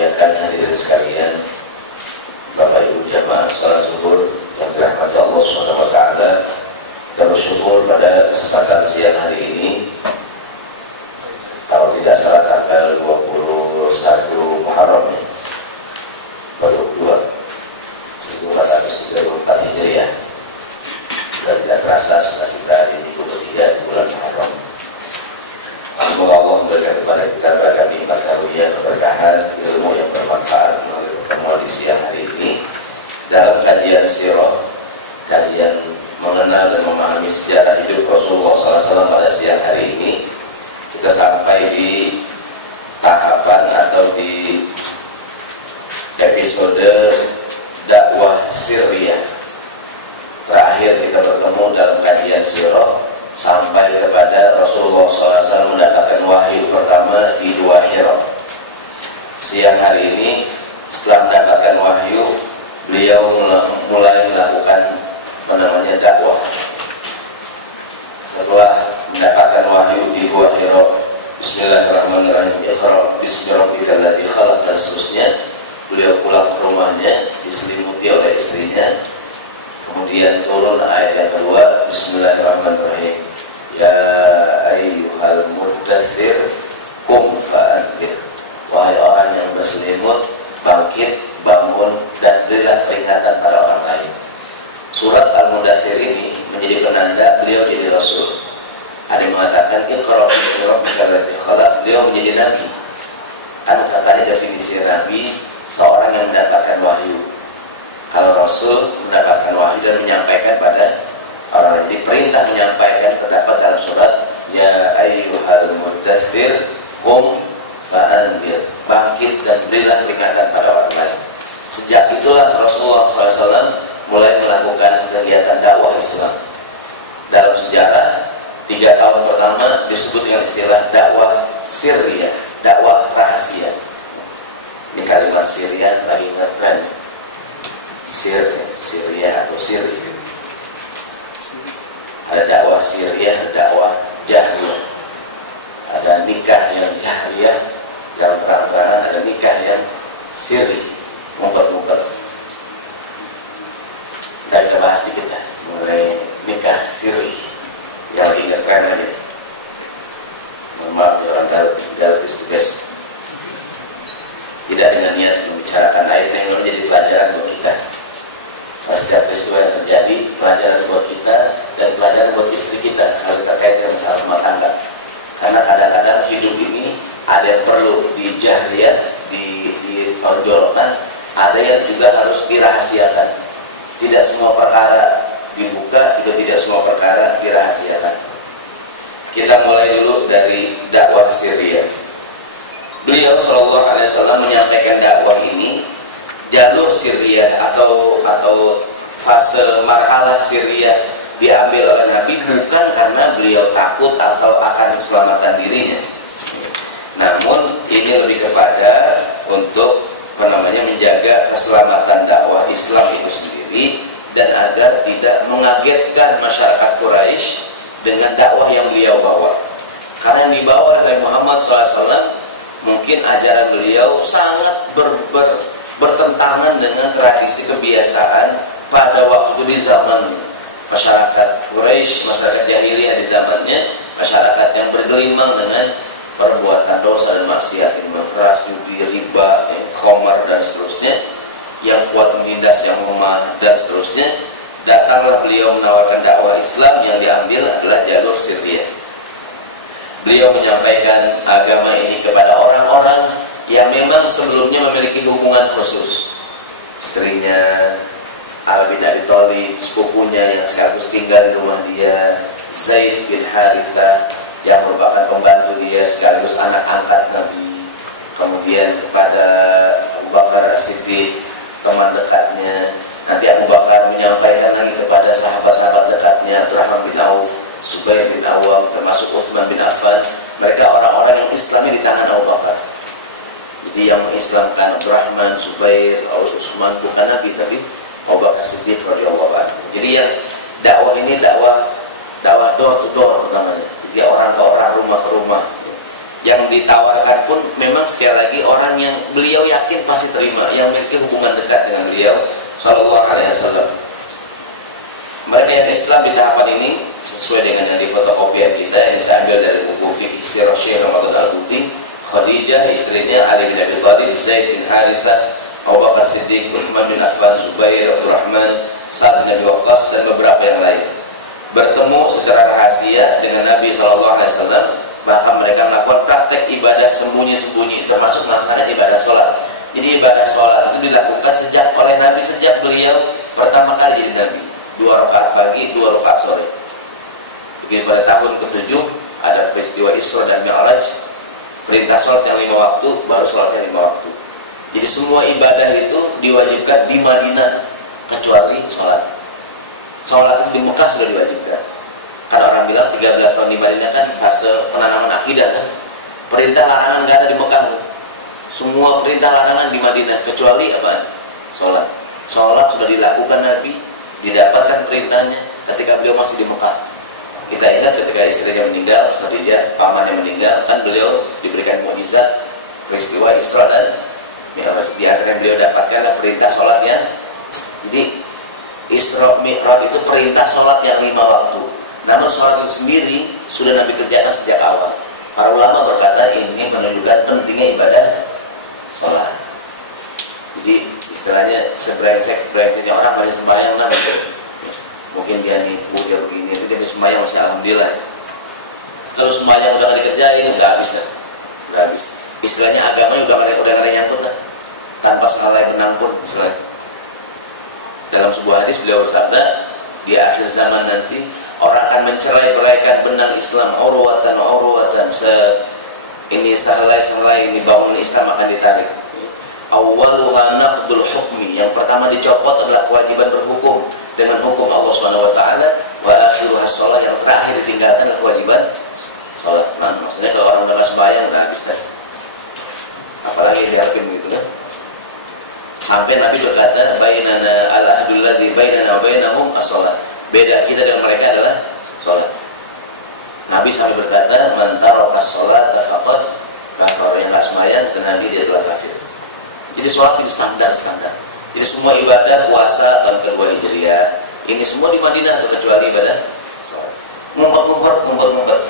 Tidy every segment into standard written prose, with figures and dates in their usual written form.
muliakan hadirin sekalian, Bapak Ibu jamaah salat zuhur yang dirahmati Allah Subhanahu wa taala. Kita bersyukur pada kesempatan siang hari ini, kalau tidak salah tanggal 21 Muharram ya, 22 1434 Hijriah. Sudah tidak terasa sudah kita di minggu ketiga di bulan Muharram. Semoga Allah memberikan kepada kita beragam nikmat karunia, keberkahan, ilmu yang bermanfaat melalui pertemuan di siang hari ini dalam kajian sirah, kajian mengenal dan memahami sejarah hidup Rasulullah SAW. Pada siang hari ini kita sampai di tahapan atau di episode dakwah Syria. Terakhir kita bertemu dalam kajian sirah sampai kepada Rasulullah SAW mendapatkan wahyu pertama di Gua Hira. Siang hari ini setelah mendapatkan wahyu, beliau mulai melakukan dakwah. Setelah mendapatkan wahyu di Gua Hira, Bismillahirrahmanirrahim, Iqra bismi rabbikal ladzi khalaq, dan seterusnya, beliau pulang ke rumahnya diselimuti oleh istrinya. Kemudian turun ayat yang kedua, Bismillahirrahmanirrahim, Ya ayyuhal muddathir qum fa'anzir. Wahai orang yang berselimut, bangkit, bangun, dan berilah peringatan pada orang lain. Surat Al-Mudaththir ini menjadi penanda beliau jadi Rasul. Ada yang mengatakan Iqra bismi rabbikal ladzi khalaq, beliau menjadi Nabi. Kan katanya definisi Nabi seorang yang mendapatkan wahyu. Kalau Rasul mendapatkan wahyu dan menyampaikan pada orang lain, diperintah menyampaikan, terdapat dalam surat Ya ayyuhal muddaththir qum fa'anzir, bangkit dan berilah peringatan pada orang lain. Sejak itulah Rasulullah SAW mulai melakukan kegiatan dakwah Islam. Dalam sejarah 3 tahun pertama disebut dengan istilah dakwah Syria, dakwah rahasia. Ini kalimat Syria lagi ngetren, Syria atau Syria. Ada dakwah Syria, ada dakwah Jahriyah. Ada nikah yang Jahriyah, dalam terang-terangan, ada nikah yang Syri, ngumpet-ngumpet. Dan kita bahas dikit lah, mulai nikah Syri yang lagi ngetren aja. Mohon maaf ya orang Garut tugas. Tidak dengan niat membicarakan aib yang menjadi pelajaran buat kita. Setiap peristiwa yang terjadi, pelajaran buat kita dan pelajaran buat istri kita kalau terkait dengan masalah rumah tangga. Karena kadang-kadang hidup ini ada yang perlu dijahriyah, ditonjolkan, ada yang juga harus dirahasiakan. Tidak semua perkara dibuka, juga tidak semua perkara dirahasiakan. Kita mulai dulu dari dakwah Syria. Beliau SAW menyampaikan dakwah ini, jalur Syria atau fase marhalah Syria diambil oleh Nabi bukan karena beliau takut atau akan keselamatan dirinya. Namun ini lebih kepada untuk menjaga keselamatan dakwah Islam itu sendiri dan agar tidak mengagetkan masyarakat Quraisy dengan dakwah yang beliau bawa. Karena yang dibawa oleh Muhammad SAW mungkin ajaran beliau sangat bertentangan dengan tradisi kebiasaan pada waktu di zaman masyarakat Quraisy, masyarakat jahiliyah di zamannya, masyarakat yang bergelimang dengan perbuatan dosa dan maksiat, minuman keras, judi, riba, khamar dan seterusnya, yang kuat menindas yang lemah dan seterusnya. Datanglah beliau menawarkan dakwah Islam, yang diambil adalah jalur Syria. Beliau menyampaikan agama ini kepada orang-orang yang memang sebelumnya memiliki hubungan khusus. Istrinya Ali bin Abi Thalib, sepupunya yang sekaligus tinggal di rumah dia, Zaid bin Harithah yang merupakan pembantu dia sekaligus anak angkat Nabi. Kemudian kepada Abu Bakar As-Siddiq, teman dekatnya. Nanti Abu Bakar menyampaikan lagi kepada sahabat-sahabat dekatnya, Abdurrahman bin Auf, Zubair bin Awam, termasuk Uthman bin Affan. Mereka orang-orang yang Islami di tangan Abu Bakar. Jadi yang mengislamkan Abdurrahman, Zubair, Utsman bukan Nabi, tapi Abu Bakar Siddiq radhiyallahu anhu. Jadi yang dakwah ini dakwah door to door namanya. Jadi orang ke orang, rumah ke rumah. Yang ditawarkan pun memang sekali lagi orang yang beliau yakin pasti terima, yang memiliki hubungan dekat dengan beliau Sallallahu Alaihi Wasallam. Mereka yang Islam di tahapan ini sesuai dengan yang difotokopian kita, ini saya ambil dari buku Fiqh Sirah Syekh Ramadan Al-Buti. Khadijah, istrinya Ali bin Abi Thalib, Zaid bin Harithah, Abu Bakar Siddiq, Utsman bin Affan, Zubair, Abdurrahman, Sa'ad bin Abi Waqqas, dan beberapa yang lain bertemu secara rahasia dengan Nabi Sallallahu Alaihi Wasallam. Bahkan mereka melakukan praktek ibadah sembunyi-sembunyi, termasuk melaksanakan ibadah sholat. Jadi ibadah sholat itu dilakukan oleh Nabi sejak beliau pertama kali jadi Nabi. 2 rakaat pagi, 2 rakaat sore. Begitu pada tahun ke-7 ada peristiwa Isra dan Mi'raj, perintah sholat yang 5 waktu, baru sholatnya 5 waktu. Jadi semua ibadah itu diwajibkan di Madinah kecuali sholat. Sholat itu di Mekah sudah diwajibkan. Kan orang bilang 13 tahun di Madinah kan fase penanaman akidah kan. Perintah larangan nggak ada di Mekah. Semua perintah larangan di Madinah kecuali apa? Sholat. Sholat sudah dilakukan Nabi, didapatkan perintahnya ketika beliau masih di Mekah. Kita ingat ketika istrinya meninggal, Khadijah, pamannya meninggal, kan beliau diberikan mukjizat peristiwa Isra dan Mi'raj. Di antara yang beliau dapatkan adalah perintah sholat yang, jadi Isra Mi'raj itu perintah sholat yang 5 waktu. Namun sholat itu sendiri sudah Nabi kerjakan sejak awal. Para ulama berkata ini menunjukkan pentingnya ibadah sholat. Jadi istilahnya seberengsek-berengseknya orang masih sembahyang Nabi. Mungkin dia nipu, dia begini, dia sembahyang masih alhamdulillah. Kalau sembahyang udah gak dikerjain, udah habis kan? Udah habis. Istilahnya agamanya udah gak ada nyangkut kan? Tanpa sengaja benang pun istilahnya. Dalam sebuah hadis beliau bersabda, di akhir zaman nanti orang akan mencerai-beraikan benang Islam urwatan ini sehelai ini bangunan Islam akan ditarik. Awwaluha naqdul hukmi, yang pertama dicopot adalah kewajiban berhukum dengan hukum Allah Subhanahu wa taala, wa akhiruha shalah, yang terakhir ditinggalkan adalah kewajiban salat. Nah, maksudnya kalau orang udah sembahyang udah habis kan. Apalagi diharapin gitu kan. Sampai Nabi berkata, bainana al-ahdul ladzi bainana wa bainahum as-shalah. Beda kita dengan mereka adalah salat. Nabi sampai berkata, man taraka as-shalah faqad kafara, yang enggak sembahyang ke Nabi dia telah kafir. Jadi sholat itu standar. Jadi semua ibadah puasa tahun ke-2 Hijriah ini semua di Madinah kecuali ibadah sholat. Ngumpet.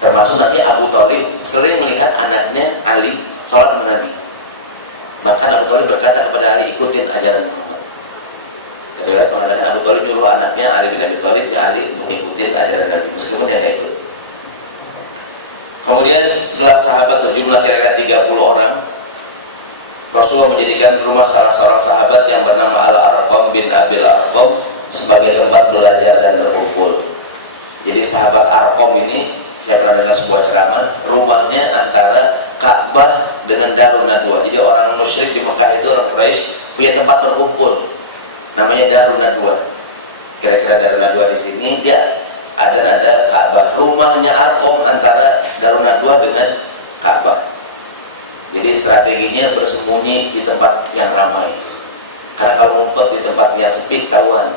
Termasuk nanti Abu Thalib sering melihat anaknya Ali sholat dengan Nabi. Bahkan Abu Thalib berkata kepada Ali, ikutin ajaran Muhammad. Jadi mengatakan Abu Thalib nyuruh anaknya Ali bin Abi Thalib, ya Ali mengikuti ajaran Nabi meskipun dia tidak ikut. Kemudian setelah sahabat berjumlah kira-kira 30 orang, Rasulullah menjadikan rumah salah seorang sahabat yang bernama Al-Arqam bin Abil Arqam sebagai tempat belajar dan berkumpul. Jadi sahabat Arqam ini, saya pernah dengar sebuah ceramah, rumahnya antara Ka'bah dengan Darun Nadwa. Jadi orang musyrik di Mekah itu, orang Quraisy punya tempat berkumpul, namanya Darun Nadwa. Kira-kira Darun Nadwa di sini dia ada Ka'bah. Rumahnya Arqam antara Darun Nadwa dengan Ka'bah. Jadi strateginya bersembunyi di tempat yang ramai. Karena kalau ngumpet di tempat yang sepi ketahuan.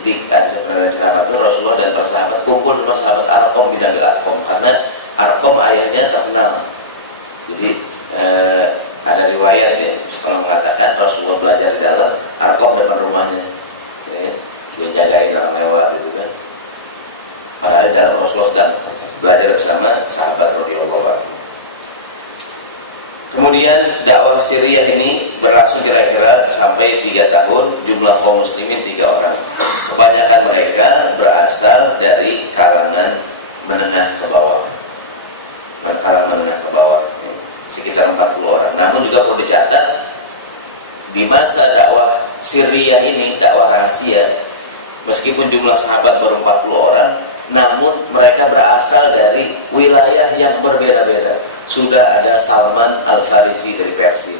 Jadi kan sebenarnya ceramah itu Rasulullah dan para sahabat kumpul di rumah sahabat Arqam bin Abil Arqam, karena Arqam ayahnya terkenal. Jadi ada riwayat ya, setelah mengatakan Rasulullah belajar di dalam, Arqam depan rumahnya. Ya, dia jagain orang lewat gitu kan. Padahal dalam Rasulullah sedang belajar bersama sahabat radhiyallahu anhu. Kemudian dakwah Syria ini berlangsung kira-kira sampai 3 tahun. Jumlah kaum muslimin 3 orang. Kebanyakan mereka berasal dari kalangan menengah ke bawah. Kalangan menengah ke bawah, sekitar 40 orang. Namun juga perlu dicatat, di masa dakwah Syria ini, dakwah rahasia, meskipun jumlah sahabat baru 40 orang, namun mereka berasal dari wilayah yang berbeda-beda. Sudah ada Salman Al-Farisi dari Persia,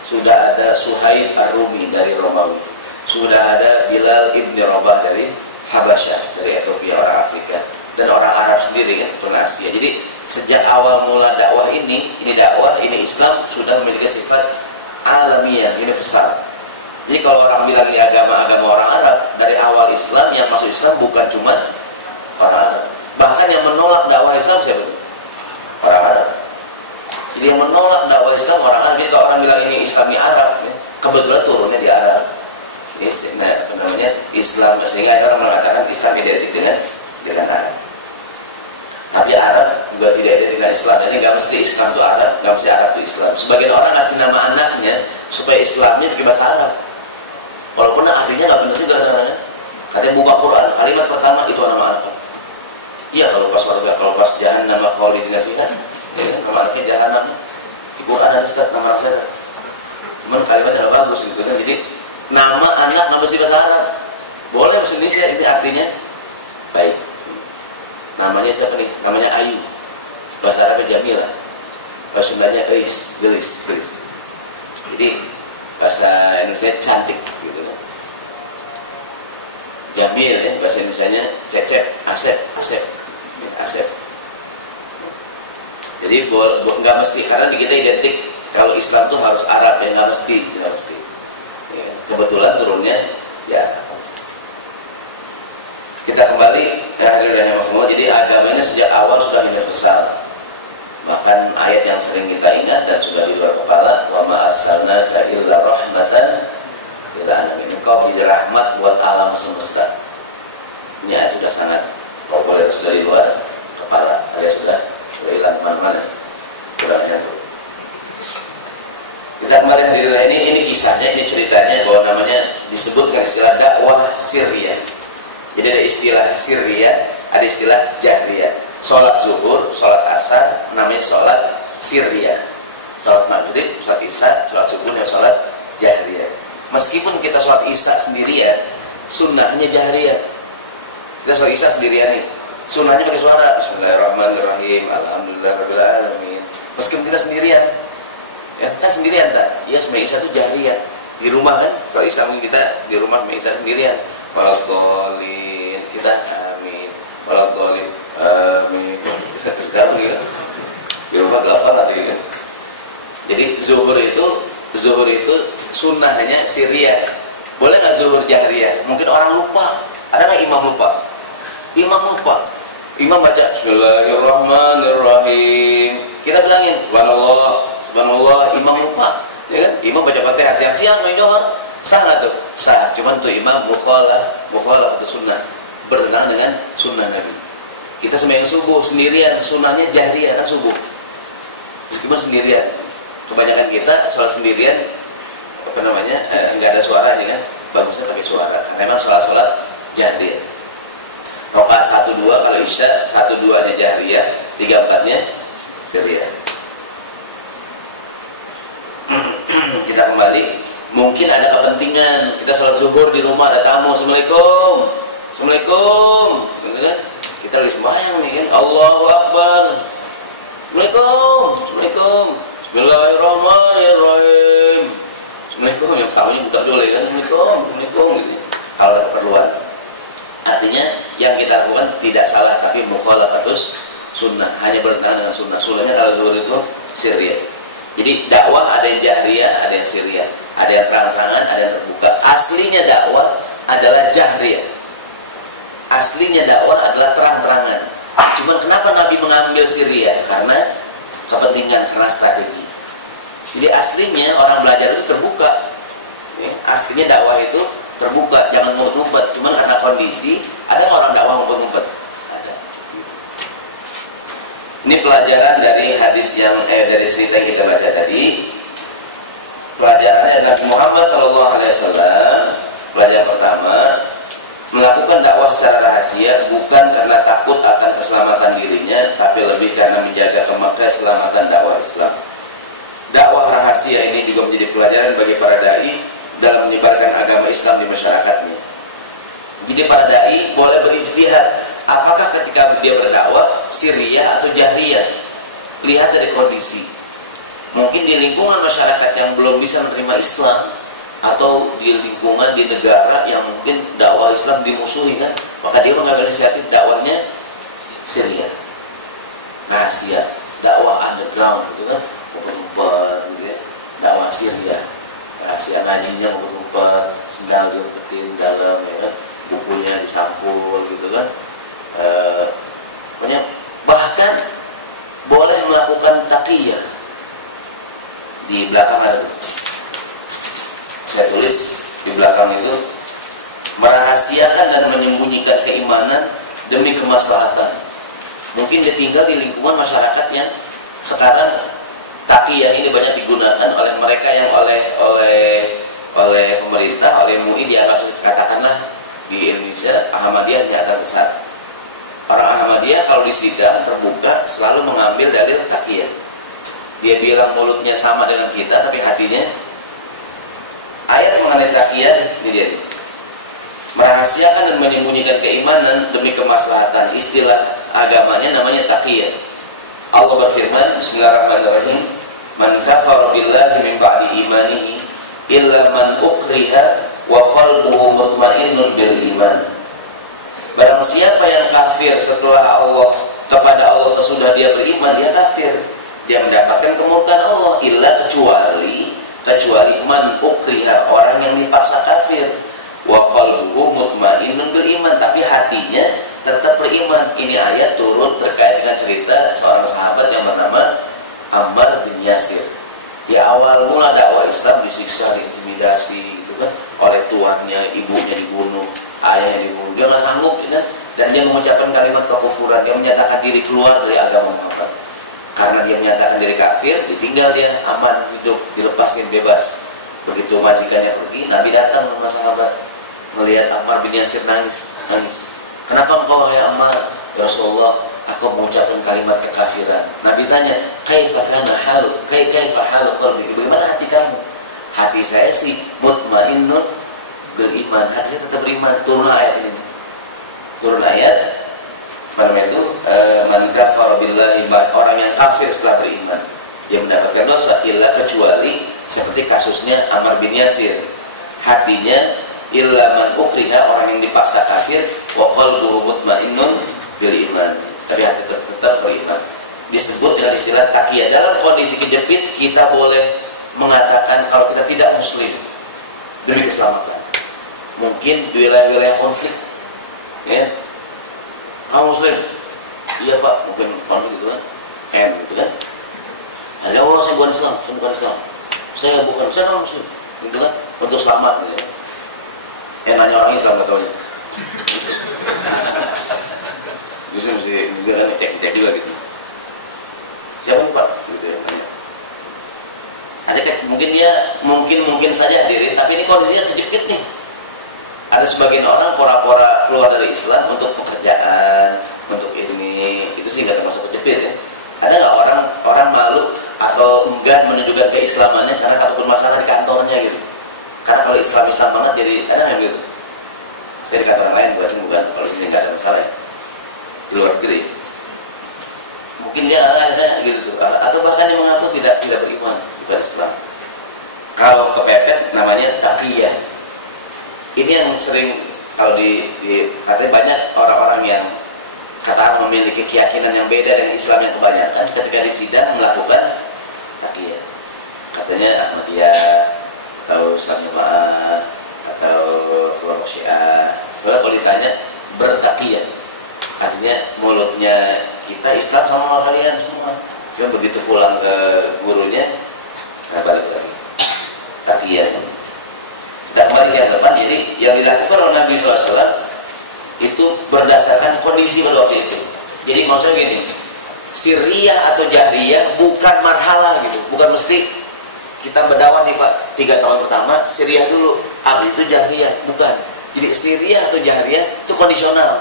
sudah ada Suhaib Ar-Rumi dari Romawi, sudah ada Bilal Ibn Rabah dari Habasyah, dari Ethiopia, orang Afrika, dan orang Arab sendiri kan, orang Asia. Jadi sejak awal mula dakwah ini dakwah, ini Islam sudah memiliki sifat alamiah, universal. Jadi kalau orang bilang ini agama orang Arab, dari awal Islam yang masuk Islam bukan cuma orang Arab. Bahkan yang menolak dakwah Islam siapa? Orang Arab. Jadi yang menolak dakwah Islam orang Arab. Jadi kalau orang bilang ini Islam di Arab, kebetulan turunnya di Arab. Ini apa namanya Islam, sehingga orang mengatakan Islam identik dengan Arab. Tapi Arab juga tidak identik dengan Islam. Jadi nggak mesti Islam itu Arab, nggak mesti Arab itu Islam. Sebagian orang ngasih nama anaknya supaya Islamnya pakai bahasa Arab. Walaupun artinya nggak benar juga namanya. Katanya buka Quran, kalimat pertama itu nama anak. Iya kalau pas warga, kalau pas Jahannam khalidina fiha, nama anaknya Jahannam. Di Quran ada Ustaz nama anak saya. Cuman kalimatnya nggak bagus gitu kan. Jadi nama anak nggak mesti bahasa Arab. Boleh bahasa Indonesia, ini artinya baik. Namanya siapa nih? Namanya Ayu. Bahasa Arabnya Jamilah. Bahasa Sundanya Gelis. Jadi bahasa Indonesia cantik gitu ya. Jamil ya, bahasa Indonesianya Cecep, Asep. Jadi nggak mesti, karena di kita identik kalau Islam tuh harus Arab ya, nggak mesti. Ya, kebetulan turunnya ya. Kita kembali ke hari raya Muhammad. Jadi agamanya sejak awal sudah universal. Bahkan ayat yang sering kita ingat dan sudah di luar kepala, wa ma arsalnaka illa rahmatan lil alamin. Engkau menjadi rahmat buat alam semesta. Ini ayat sudah sangat populer, sudah di luar kepala. Ayat sudah hilang kemana-mana. Kurangnya tuh. Kita kembali hadirin raya ini kisahnya, ini ceritanya bahwa namanya disebutkan istilah dakwah Syria. Jadi ada istilah Syria, ada istilah Jahriyah. Sholat zuhur, sholat asar, namanya sholat Syria. Sholat maghrib, sholat isya, sholat subuh, dan sholat Jahriyah. Meskipun kita sholat isya sendirian, sunnahnya Jahriyah. Kita sholat isya sendirian nih, sunnahnya pakai suara. Bismillahirrahmanirrahim, alhamdulillahirabbil alamin. Meskipun kita sendirian, ya kan sendirian tak? Ya sembahyang isya itu Jahriyah. Di rumah kan, kalau isya mungkin kita di rumah sembahyang isya sendirian. Waladhdallin, kita amin. Waladhdallin, amin. Bisa tergabung ya. Di rumah gampang nanti kan. Jadi zuhur itu sunnahnya Syria. Boleh nggak zuhur Jahriyah? Mungkin orang lupa. Ada nggak imam lupa? Imam baca Bismillahirrahmanirrahim. Kita bilangin Subhanallah, imam lupa. Ya kan? Imam baca Fatihah siang-siang main johor. Sah nggak tuh? Sah. Cuman tuh imam mukhalaf atau sunnah, bertentangan dengan sunnah Nabi. Kita sembahyang subuh sendirian, sunnahnya Jahriyah kan subuh. Meskipun sendirian, kebanyakan kita sholat sendirian, nggak ada suaranya kan, bagusnya pakai suara. Karena memang sholat Jahriyah. Rakaat 1-2 kalau isya, 1-2-nya Jahriyah, 3-4-nya Syria. Kita kembali. Mungkin ada kepentingan, kita sholat zuhur di rumah, ada tamu, Assalamualaikum, gitu kan? Kita lagi sembahyang nih kan, Allahu Akbar, Assalamualaikum, Bismillahirrahmanirrahim, Assalamualaikum, yang tamunya buka dulu ya kan, Assalamualaikum, gitu. Kalau ada keperluan, artinya yang kita lakukan tidak salah, tapi mukhalafatus sunnah, hanya bertentangan dengan sunnah. Sunnahnya kalau zuhur itu Syria. Jadi dakwah ada yang Jahriyah, ada yang Syria. Ada yang terang-terangan, ada yang terbuka. Aslinya dakwah adalah Jahriyah. Aslinya dakwah adalah terang-terangan. Cuman kenapa Nabi mengambil Syria? Karena kepentingan, karena strategi. Jadi aslinya orang belajar itu terbuka. Aslinya dakwah itu terbuka, jangan ngumpet-ngumpet. Cuman karena kondisi, ada nggak orang dakwah ngumpet-ngumpet? Ada. Ini pelajaran dari hadis dari cerita yang kita baca tadi. Pelajarannya adalah Muhammad SAW. Pelajaran pertama, melakukan dakwah secara rahasia bukan karena takut akan keselamatan dirinya, tapi lebih karena menjaga keselamatan dakwah Islam. Dakwah rahasia ini juga menjadi pelajaran bagi para dai dalam menyebarkan agama Islam di masyarakatnya. Jadi para dai boleh berijtihad, apakah ketika dia berdakwah Syria atau Jahriyah? Lihat dari kondisi. Mungkin di lingkungan masyarakat yang belum bisa menerima Islam, atau di lingkungan di negara yang mungkin dakwah Islam dimusuhi kan, maka dia mengambil inisiatif dakwahnya Syria, rahasia, dakwah underground gitu kan, ngumpet-ngumpet gitu ya, dakwah Syria, rahasia ngajinya ngumpet-ngumpet, sendal diumpetin dalam ya kan, bukunya disampul gitu kan, pokoknya bahkan boleh melakukan taqiyah. di belakang ada. Saya tulis di belakang itu, merahasiakan dan menyembunyikan keimanan demi kemaslahatan. Mungkin dia tinggal di lingkungan masyarakat yang sekarang taqiyah ini banyak digunakan oleh mereka yang oleh pemerintah, oleh MUI dianggap, katakanlah di Indonesia Ahmadiyah di atas besar. Orang Ahmadiyah kalau di sidang terbuka selalu mengambil dalil taqiyah. Dia bilang mulutnya sama dengan kita, tapi hatinya ayat mengenai taqiyah ini dia. Merahasiakan dan menyembunyikan keimanan demi kemaslahatan. Istilah agamanya namanya taqiyah. Allah berfirman, Bismillahirrahmanirrahim, "Man kafara billahi min ba'di imanihi illa man ukriha wa qalbuhu mutmainnun bil iman." Barang siapa yang kafir setelah Allah, kepada Allah sesudah dia beriman, dia kafir. Dia mendapatkan kemurkaan Allah, illa kecuali man ukriha, orang yang dipaksa kafir, wa qalbuhu mutmainnun bil iman, tapi hatinya tetap beriman. Ini ayat turun terkait dengan cerita seorang sahabat yang bernama Ammar bin Yasir. Di awal mula dakwah Islam disiksa, diintimidasi gitu kan, oleh tuannya, ibunya dibunuh, ayahnya dibunuh. Dia nggak sanggup kan? Dan dia mengucapkan kalimat kekufuran, dia menyatakan diri keluar dari agama Muhammad. Karena dia menyatakan diri kafir, ditinggal dia aman, hidup, dilepasin bebas. Begitu majikannya pergi, Nabi datang sama sahabat, melihat Ammar bin Yasir nangis. Kenapa engkau wahai Ammar? Ya Rasulullah, aku mengucapkan kalimat kekafiran. Nabi tanya, kaifa kana halu? Kaifa halu qalbi? Bagaimana hati kamu? Hati saya sih mutmainnun bil iman, hati saya tetap beriman. Turunlah ayat ini. Turun ayat itu man kafara billahi, orang yang kafir setelah beriman dia mendapatkan dosa, illa kecuali seperti kasusnya Ammar bin Yasir, hatinya illa man ukriha, orang yang dipaksa kafir, wa qalbuhu mutmainnun bil iman, tapi hati tetap beriman. Disebut dengan istilah taqiyah. Dalam kondisi kejepit kita boleh mengatakan kalau kita tidak muslim demi keselamatan. Mungkin di wilayah-wilayah konflik, ya, kamu muslim? Iya pak, mungkin konflik gitu kan, gitu kan. Ada orang saya bukan Islam, saya bukan muslim, gitu kan, untuk selamat, gitu kan. Nanya orang Islam katanya. Justru mesti juga cek juga gitu. Siapa nih pak? Gitu ya. Ada mungkin saja hadirin, tapi ini kondisinya terjepit nih. Ada sebagian orang pora-pora keluar dari Islam untuk pekerjaan, untuk ini, itu sih nggak termasuk kejepit ya. Ada nggak orang malu atau enggan menunjukkan keislamannya karena takut bermasalah di kantornya gitu? Karena kalau Islam banget, jadi ada nggak gitu? Saya di kantor lain bukan, kalau sini nggak ada masalah ya. Di luar negeri, mungkin dia ada gitu tuh, atau bahkan dia mengaku tidak beriman, bukan Islam. Kalau kepepet namanya taqiyah. Ini yang sering kalau katanya banyak orang-orang yang katakan memiliki keyakinan yang beda dengan Islam yang kebanyakan, ketika di sidang melakukan taqiyah. Katanya Ahmadiyah atau Islam Jamaah atau kelompok Syiah. Setelah kalau ditanya bertaqiyah, artinya mulutnya kita Islam sama kalian semua. Cuma begitu pulang ke gurunya, balik lagi taqiyah. Dan kembali yang depan, jadi yang dilakukan oleh Nabi SAW itu berdasarkan kondisi pada waktu itu. Jadi maksudnya gini, sirriyah atau jahriyah bukan marhalah gitu, bukan mesti kita berdakwah nih Pak 3 tahun pertama sirriyah dulu, habis itu jahriyah, bukan. Jadi sirriyah atau jahriyah itu kondisional,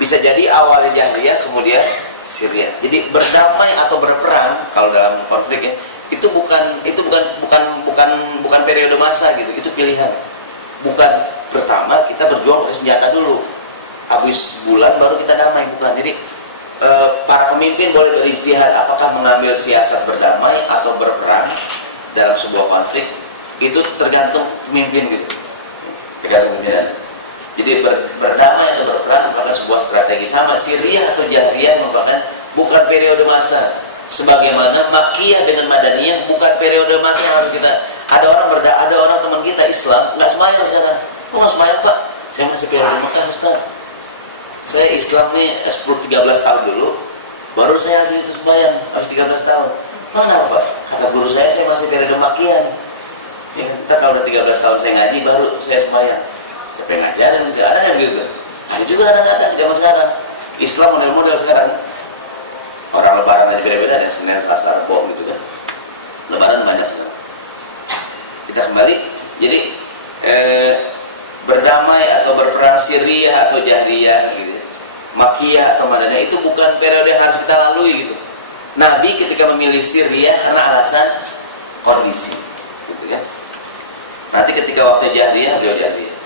bisa jadi awalnya jahriyah kemudian sirriyah. Jadi berdamai atau berperang kalau dalam konflik ya, itu bukan periode masa gitu, itu pilihan. Bukan pertama kita berjuang pakai senjata dulu, habis bulan baru kita damai, bukan. Jadi para pemimpin boleh berijtihad apakah mengambil siasat berdamai atau berperang dalam sebuah konflik, itu tergantung pemimpin gitu, tergantung pimpinan. Jadi berdamai atau berperang merupakan sebuah strategi. Sama sirriyah atau jahriyah merupakan bukan periode masa, sebagaimana Makkiyah dengan Madaniyah bukan periode masa yang harus kita. Ada orang teman kita Islam nggak sembahyang sekarang. Kok nggak sembahyang Pak? Saya masih periode Makkah Ustaz. Saya Islam nih 10-13 tahun dulu, baru saya habis itu sembahyang habis 13 tahun. Mana Pak? Kata guru saya masih periode makian. Ya, kita kalau udah 13 tahun saya ngaji baru saya sembahyang. Saya pengen ngajarin, ada yang begitu. Ada juga ada zaman sekarang. Islam model-model sekarang. Orang lebaran aja beda-beda, ada Senin, Selasa, Rabu gitu kan. Lebaran banyak sekarang. Kita kembali, jadi berdamai atau berperang Syria atau Jahriyah gitu. Makiyah atau Madaniyah itu bukan periode yang harus kita lalui gitu. Nabi ketika memilih Syria karena alasan kondisi gitu ya. Nanti ketika waktu Jahriyah beliau Jahriyah.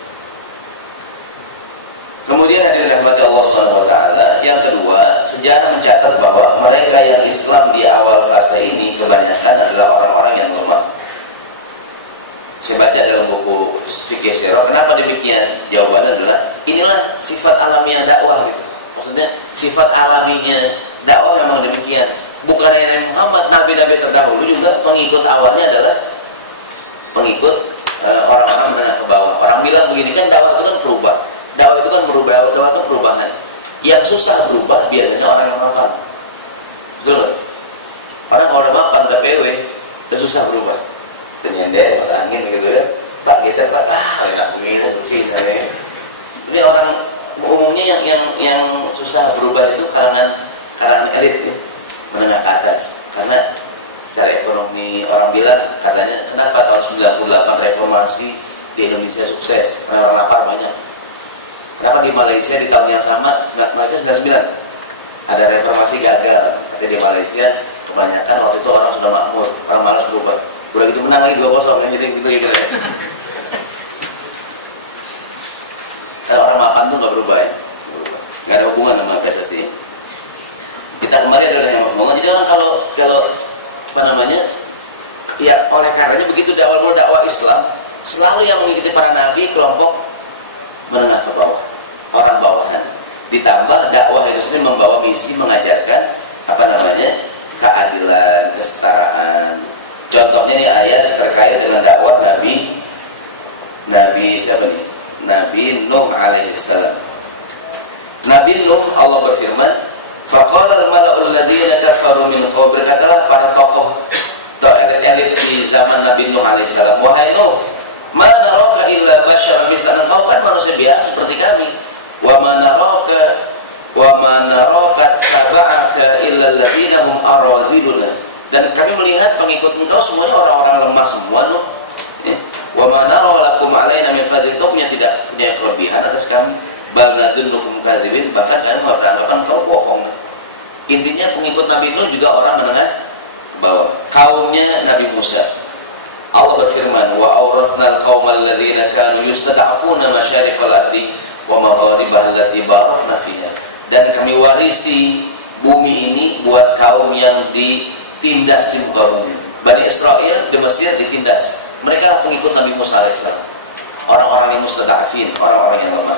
Kemudian hadirin rahmati Allah Subhanahu wa taala, yang kedua, sejarah mencatat bahwa mereka yang Islam di awal fase ini kebanyakan adalah orang-orang yang lemah. Saya baca dalam buku Fikih Sirah, kenapa demikian? Jawabannya adalah inilah sifat alamiah dakwah gitu. Maksudnya sifat alaminya dakwah memang demikian. Bukan Nabi Muhammad, nabi-nabi terdahulu juga pengikut awalnya adalah pengikut orang-orang menengah ke bawah. Orang bilang begini kan, dakwah itu kan berubah. Dakwah itu kan berubah, dakwah itu perubahan. Yang susah berubah biasanya orang yang mapan. Betul nggak? Orang kalau udah mapan, udah PW, udah susah berubah. Ternyender, masa angin begitu ya. Pak geser Pak, enak begini, bisa ya. Jadi orang umumnya yang susah berubah itu kalangan elit ya, menengah ke atas. Karena secara ekonomi orang bilang katanya kenapa tahun 98 reformasi di Indonesia sukses, karena orang lapar banyak. Kenapa di Malaysia di tahun yang sama, Malaysia 99 ada reformasi gagal. Tapi di Malaysia kebanyakan waktu itu orang sudah makmur, orang malas berubah. Udah gitu menang lagi 2-0 kan, jadi gitu ya. Kalau orang mapan tuh nggak berubah ya, nggak ada hubungan sama PSSI. Kita kembali adalah yang ngomong. Jadi orang kalau apa namanya, ya oleh karenanya begitu dakwah Islam selalu yang mengikuti para nabi kelompok menengah ke bawah, orang bawahan. Ditambah dakwah itu sendiri membawa misi mengajarkan apa namanya, keadilan, kesetaraan. Contohnya nih ayat terkait dengan dakwah Nabi siapa nih? Nabi Nuh alaihissalam. Nabi Nuh, Allah berfirman, faqala al-mala'ul ladzina kafaru min qaum, berkatalah para tokoh atau elit-elit di zaman Nabi Nuh alaihissalam, wahai Nuh, ma naraka illa basyaran mithlana, kau kan manusia biasa seperti kami. Wa ma naraka taba'aka illa alladzina hum aradhiluna, dan kami melihat pengikut engkau semuanya orang-orang lemah semua Nuh. Wa ma nara lakum alaina min fadlin, kau tidak punya kelebihan atas kami. Bal nadunnukum kadzibin, bahkan kami beranggapan kau bohong. Intinya pengikut Nabi Nuh juga orang menengah bawah. Kaumnya Nabi Musa, Allah berfirman, wa awrathnal qaumal ladzina kanu yustad'afuna masyariqal ardi wa magharibaha allati barakna fiha, dan kami warisi bumi ini buat kaum yang ditindas di muka bumi. Bani Israel di Mesir ditindas. Mereka pengikut Nabi Musa alaihissalam, orang-orang yang mustad'afin, orang-orang yang lemah.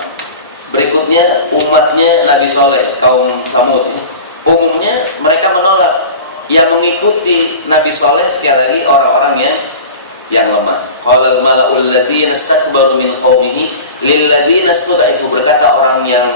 Berikutnya umatnya Nabi Soleh, kaum Samud. Umumnya mereka menolak. Yang mengikuti Nabi Soleh sekali lagi orang-orang yang lemah. Qala al-mala'ul ladzina istakbaru min qaumihi lil ladzina istud'ifu, berkata orang yang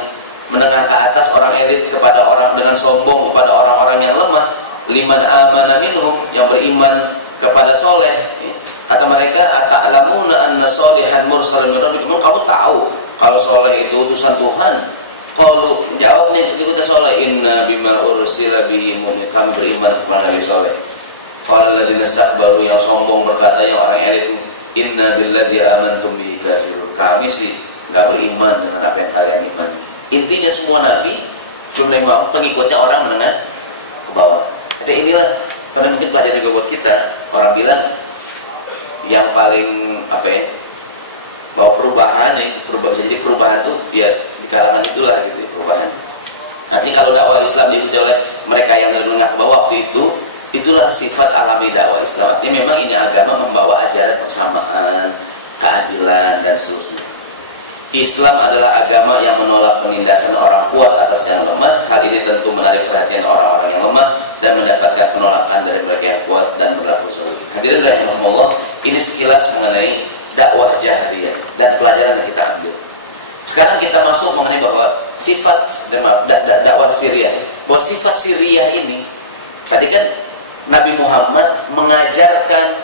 menengah ke atas, orang elit kepada orang dengan sombong kepada orang-orang yang lemah, liman amana minhum, yang beriman kepada Soleh. Kata mereka, ata'lamuna anna solihan mursalun min rabbikum, kamu tahu kalau Soleh itu utusan Tuhan? Kalau jawab nih pengikut Soleh, inna bima ursila bihi mu'min, kami beriman kepada Nabi Soleh. Qala alladziina istakbaru, yang sombong berkata, yang orang elit, inna billadzi amantum bihi kafirun, kami sih enggak beriman dengan apa yang kalian imani. Intinya semua nabi cuma pengikutnya orang menengah ke bawah. Jadi inilah karena mungkin pelajaran juga buat kita. Orang bilang yang paling apa ya, bahwa perubahan jadi perubahan itu ya di kalangan itulah gitu, perubahan. Nanti kalau dakwah Islam diikuti oleh mereka yang dari menengah ke bawah waktu itu, itulah sifat alami dakwah Islam. Artinya memang ini agama membawa ajaran persamaan, keadilan dan seterusnya. Islam adalah agama yang menolak penindasan orang kuat atas yang lemah. Hal ini tentu menarik perhatian orang-orang yang lemah dan mendapatkan penolakan dari mereka yang kuat dan berlaku zalim. Hadirin rahimakumullah, ini sekilas mengenai dakwah jahriyah dan pelajaran yang kita ambil. Sekarang kita masuk mengenai bahwa sifat dakwah Syriah, bahwa sifat Syriah ini tadi kan Nabi Muhammad mengajarkan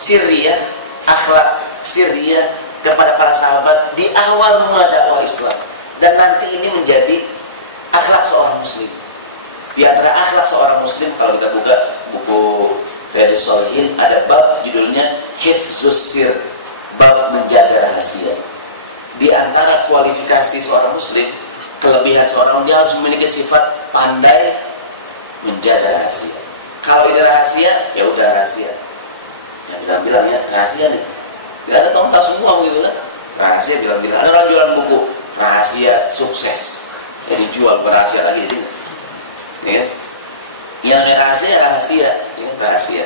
sirriyah, akhlak sirriyah kepada para sahabat di awal mula dakwah Islam, dan nanti ini menjadi akhlak seorang muslim. Di antara akhlak seorang muslim, kalau kita buka buku Riyadhus Shalihin, ada bab judulnya Hifzus Sir, bab menjaga rahasia. Di antara kualifikasi seorang muslim, kelebihan seorang, dia harus memiliki sifat pandai menjaga rahasia. Kalau ini rahasia, ya udah rahasia. Yang bilang-bilang ya, rahasia nih. Tidak ada tahu semua begitu kan? Rahasia bilang-bilang. Ada orang jualan buku, rahasia sukses. Jadi jual berahasia lagi ini. Ya. Yang rahasia, ini rahasia.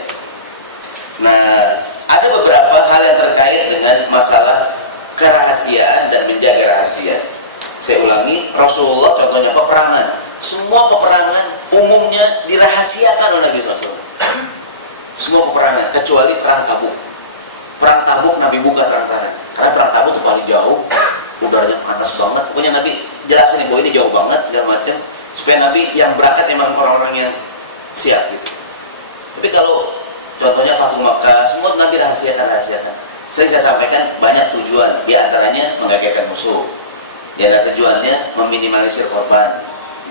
Nah, ada beberapa hal yang terkait dengan masalah kerahasiaan dan menjaga rahasia. Saya ulangi, Rasulullah contohnya peperangan. Semua peperangan umumnya dirahasiakan oleh Nabi SAW. Semua peperangan, kecuali perang Tabuk. Perang Tabuk Nabi buka terang-terangan. Karena perang Tabuk itu paling jauh, udaranya panas banget. Pokoknya Nabi jelasin bahwa ini jauh banget, segala macam, supaya Nabi yang berangkat memang orang-orang yang siap gitu. Tapi kalau contohnya Fathul Makkah, semua Nabi rahasiakan. Sering saya sampaikan banyak tujuan, di antaranya menggagalkan musuh. Di antara tujuannya meminimalisir korban,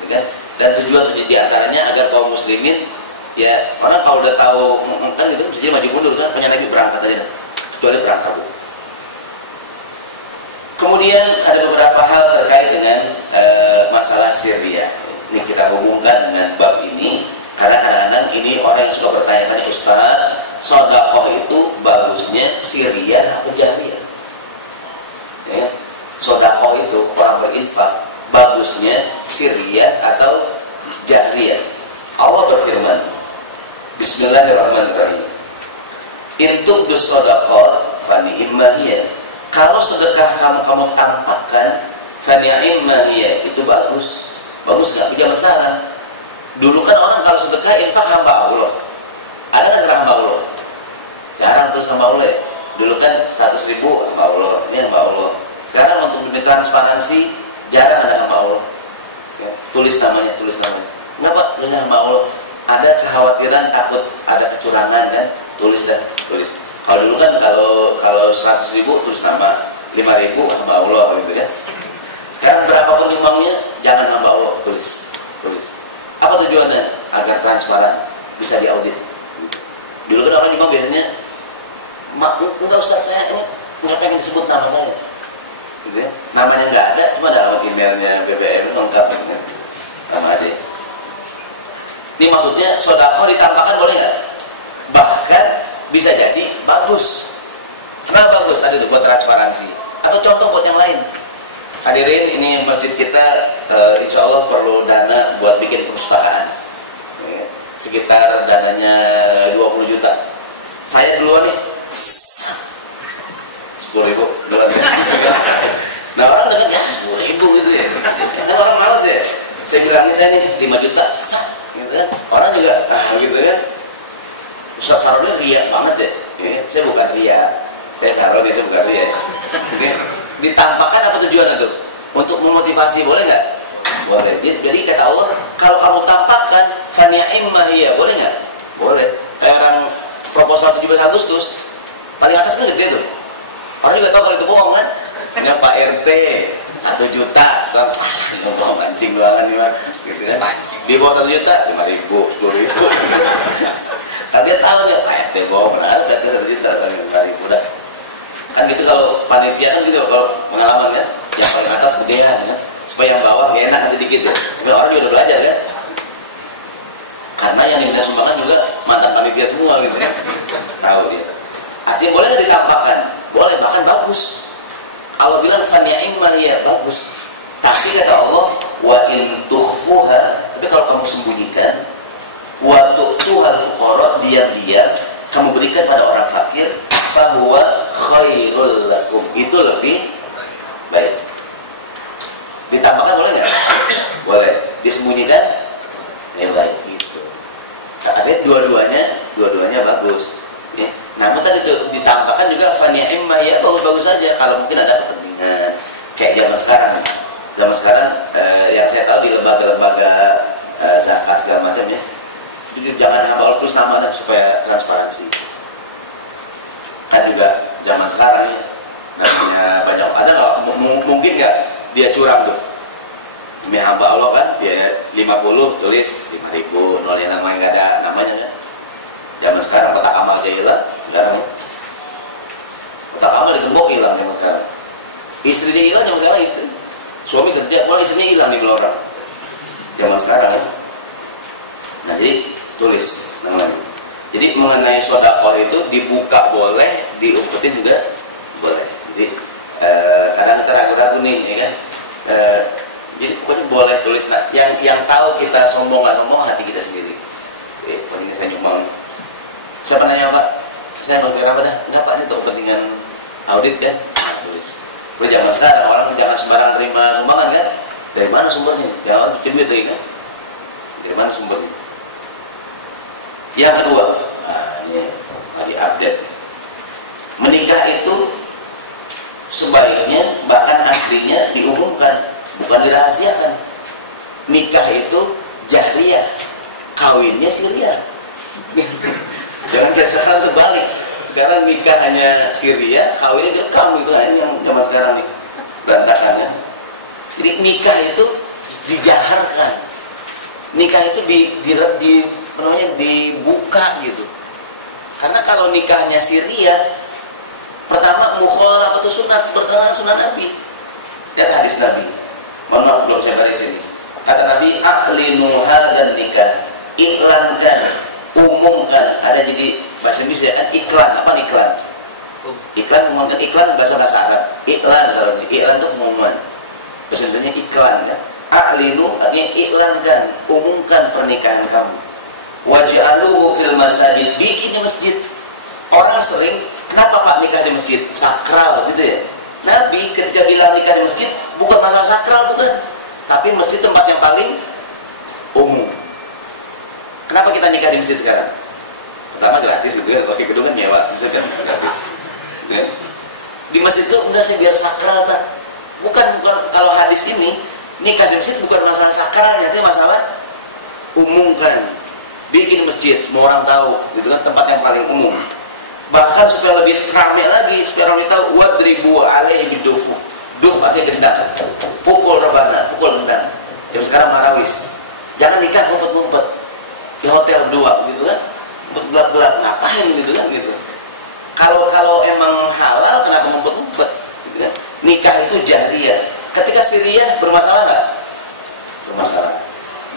gitu kan? Dan tujuan di antaranya agar kaum muslimin, ya orang kalau udah tahu kan gitu bisa jadi maju mundur kan, pengen Nabi berangkat aja, kecuali perang Tabuk. Kemudian ada beberapa hal terkait dengan masalah sirriyah. Ini kita hubungkan dengan bab ini karena kadang-kadang ini orang yang suka bertanya-tanya, Ustaz, sedekah itu bagusnya sirriyah atau jahriyah? Ya, sedekah itu orang berinfak bagusnya sirriyah atau jahriyah? Allah berfirman, Bismillahirrahmanirrahim. In tubdu shadaqat fa ni'ma hiya. Kalau sedekah kamu tampakkan, fa ni'ma hiya, itu bagus. Bagus enggak? Zaman sekarang. Dulu kan orang kalau sedekah infak hamba Allah. Ada enggak hamba Allah? Jarang terus hamba Allah. Dulu kan 100.000 hamba Allah, ini hamba Allah. Sekarang untuk lebih transparansi, jarang ada hamba Allah. Ya, tulis namanya. Enggak Pak, tulisnya hamba Allah. Ada kekhawatiran takut ada kecurangan kan? Tulis. Kalau dulu kan kalau 100.000 tulis nama, 5.000 hamba Allah gitu ya. Sekarang berapapun nyumbangnya jangan hamba Allah, tulis. Apa tujuannya? Agar transparan, bisa diaudit. Dulu kan orang nyumbang biasanya, enggak usah, saya ini nggak pengen disebut nama saya. Gitu ya. Namanya nggak ada, cuma ada alamat emailnya, BBM lengkap gitu. Nama aja. Ini maksudnya sedekah ditampakkan boleh nggak? Bahkan bisa jadi bagus. Kenapa bagus? Tadi buat transparansi. Atau contoh buat yang lain. Hadirin, ini masjid kita insya Allah perlu dana buat bikin perpustakaan. Ya, sekitar dananya 20 juta. Saya duluan nih 10.000 duluan. Nah orang dengan ya 10.000 gitu ya. Nah, orang malas ya. Saya bilang ini saya nih 5 juta. Gitu kan? Orang juga gitu kan. Ustaz Saroni riak banget ya. Saya bukan riak. Saya Saroni, saya bukan riak. Ya. Ditampakkan apa tujuannya tuh? Untuk memotivasi, boleh nggak? Boleh. Jadi kata Allah, kalau kamu tampakkan fani'im mahiyah, boleh nggak? Boleh. Kayak orang proposal 17 Agustus, paling atas kan gede tuh. Orang juga tahu kalau itu bohong kan? Ini Pak RT 1 juta, kan? Ngomong mancing doangan nih Mas. Gitu kan? Di bawah 1 juta, 5.000, 10.000. Kan dia tahu ya, Pak RT bohong, benar, Pak RT 1 juta, kan 5.000 dah. Kan gitu kalau panitia kan gitu, kalau pengalaman kan, yang paling atas gedean kan, supaya yang bawah gak enak sedikit ya. Tapi orang juga udah belajar kan, karena yang diminta sumbangan juga mantan panitia semua gitu kan, tahu dia. Artinya boleh nggak ditampakkan? Boleh, bahkan bagus. Allah bilang fani'im ya bagus. Tapi kata Allah, wa in tukhfuha, tapi kalau kamu sembunyikan, wa tu'tuhal fuqara, diam-diam kamu berikan pada orang fakir, fahuwa khairul lakum, itu lebih baik. Ditambahkan boleh nggak? Boleh. Disembunyikan, ya baik gitu. Artinya dua-duanya bagus. Ya. Namun tadi ditambahkan juga fani'im ya bagus-bagus saja. Kalau mungkin ada kepentingan kayak zaman sekarang. Zaman sekarang yang saya tahu di lembaga-lembaga zakat segala macam ya, setuju jangan hamba Allah terus nama supaya transparansi. Kan juga zaman sekarang ya, namanya banyak ada nggak mungkin nggak dia curang tuh demi hamba Allah kan dia 50 tulis 5.000 nolnya namanya nggak ada namanya kan. Zaman sekarang kotak amal dia hilang sekarang kotak amal digembok hilang zaman sekarang. Istri dia hilang zaman sekarang istri suami kerja kalau istrinya hilang di orang zaman sekarang ya. Nah jadi tulis namanya. Jadi mengenai sedekah itu dibuka boleh, diumpetin juga boleh. Jadi kadang kita ragu-ragu nih, ya kan? Jadi pokoknya boleh tulis. Nah, yang tahu kita sombong nggak sombong hati kita sendiri. Ini saya nyumbang. Siapa nanya Pak? Saya nggak kira apa dah? Enggak Pak, ini untuk kepentingan audit kan? Nah, tulis. Udah zaman sekarang orang jangan sembarang terima sumbangan kan? Dari mana sumbernya? Ya orang bikin duit kan? Dari mana sumbernya? Yang kedua, nah ini lagi update. Menikah itu sebaiknya bahkan aslinya diumumkan, bukan dirahasiakan. Nikah itu jahriyah, kawinnya siriyah. Jangan kayak sekarang terbalik. Sekarang nikah hanya siriyah, kawinnya direkam itu yang zaman sekarang nih berantakan ya. Jadi nikah itu dijaharkan. Nikah itu dibuka gitu. Karena kalau nikahnya siriyah, pertama mukhalafatu sunat, pertama sunnah Nabi. Lihat hadis Nabi. Mohon maaf belum saya baris ini. Kata Nabi, "A'linu hadzal nikah." Iklankan, umumkan. Ada jadi bahasa Indonesia kan iklan, apa iklan? Iklan mengumumkan iklan bahasa Arab. Iklan kalau iklan itu pengumuman. Bahasa Indonesia iklan kan. A'linu artinya iklankan, umumkan pernikahan kamu. Waj'aluhu fil masajid, bikin di masjid. Orang sering, kenapa Pak nikah di masjid? Sakral gitu ya. Nabi ketika bilang nikah di masjid bukan masalah sakral, bukan. Tapi masjid tempat yang paling umum. Kenapa kita nikah di masjid sekarang? Pertama gratis gitu ya, kalau di gedung kan nyewa, bisa kan gratis. Ya. Di masjid itu enggak sih biar sakral tak. Bukan kalau hadis ini nikah di masjid bukan masalah sakralnya, itu masalah umumkan. Bikin masjid, semua orang tahu, gitu kan, tempat yang paling umum. Bahkan supaya lebih ramai lagi, supaya orang tahu, wadribu alaihi bidufuf. Duf artinya gendang. Pukul rebana, pukul gendang. Jam sekarang marawis. Jangan nikah ngumpet-ngumpet di hotel berdua, gitu kan? Gelap-gelap, ngapain gitu kan, gitu. Kalau emang halal, kenapa ngumpet-ngumpet, gitu kan? Nikah itu jahriyah. Ketika siriyah bermasalah nggak? Bermasalah.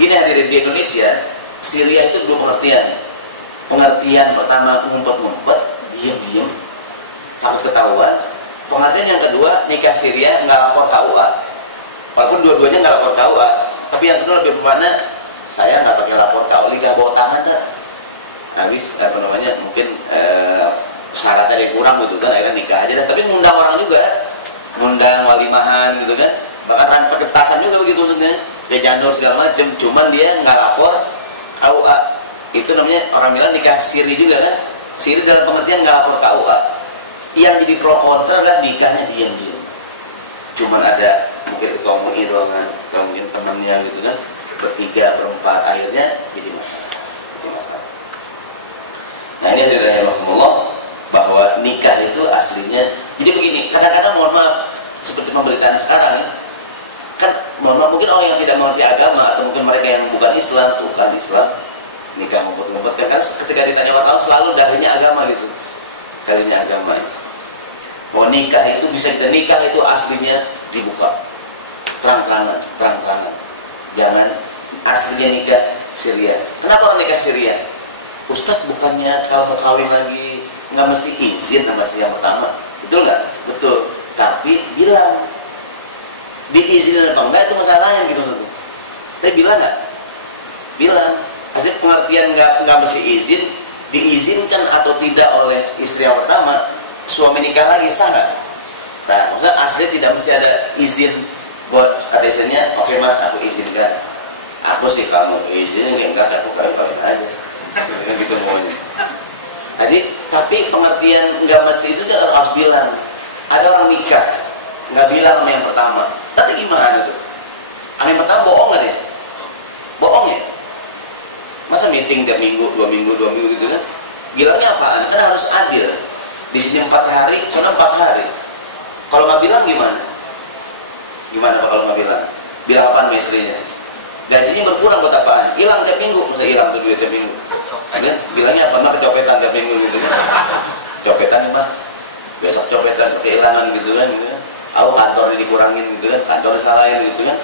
Gini hadirin, di Indonesia siriyah itu dua pengertian. Pengertian pertama ngumpet-ngumpet, diam-diam, takut ketahuan. Pengertian yang kedua, nikah siriyah nggak lapor KUA. Walaupun dua-duanya nggak lapor KUA, tapi yang kedua lebih bermakna saya nggak pakai lapor KUA, nikah bawa tangan kan. Habis apa namanya mungkin syaratnya yang kurang gitu kan, akhirnya nikah aja. Tapi ngundang orang juga, ngundang walimahan gitu kan. Bahkan pakai petasan juga begitu maksudnya, kayak janur segala macam. Cuman dia nggak lapor KUA. Itu namanya orang bilang nikah siri juga kan. Siri dalam pengertian nggak lapor KUA. Yang jadi pro kontra adalah nikahnya diam-diam. Cuman ada mungkin ketua MUI doangan, atau mungkin temannya gitu kan, bertiga, berempat, akhirnya jadi masalah. Nah ini adalah rahimahumullah, bahwa nikah itu aslinya. Jadi begini, kadang-kadang mohon maaf, seperti pemberitaan sekarang ya, kan mohon maaf mungkin orang yang tidak mengerti agama atau mungkin mereka yang bukan Islam nikah ngumpet-ngumpet kan, karena ketika ditanya wartawan selalu dalilnya agama gitu, dalilnya agama. Mau nikah itu bisa kita nikah itu aslinya dibuka terang-terangan. Jangan aslinya nikah siriyah. Kenapa orang nikah siriyah? Ustadz bukannya kalau mau kawin lagi nggak mesti izin sama si yang pertama, betul nggak? Betul. Tapi bilang diizinin atau enggak itu masalahnya gitu maksudnya. Tapi bilang nggak? Bilang. Asli pengertian nggak mesti izin, diizinkan atau tidak oleh istri yang pertama. Suami nikah lagi sah nggak? Sah. Maksudnya asli tidak mesti ada izin buat ada izinnya. Oke mas, aku izinkan. Aku sih kamu izin, enggak aku kawin aja. Gitu semuanya. Jadi tapi pengertian nggak mesti itu juga harus bilang. Ada orang nikah nggak bilang sama yang pertama. Tapi gimana tuh? Sama yang pertama bohong nggak dia? Bohong ya? Masa Masa meeting tiap minggu, 2 minggu gitu kan? Bilangnya apaan? Kan harus adil. Di sini 4 hari, sana 4 hari. Kalau nggak bilang gimana? Gimana kalau nggak bilang? Bilang apaan sama istrinya? Gajinya berkurang buat apaan? Hilang tiap minggu, masa hilang tuh duit tiap minggu? Ya? Bilangnya apa? Mah kecopetan tiap minggu gitu kan? Copetan mah, besok copetan kehilangan gitu kan? Aku kantornya dikurangin gitu kan? Kantor disalahin gitu kan?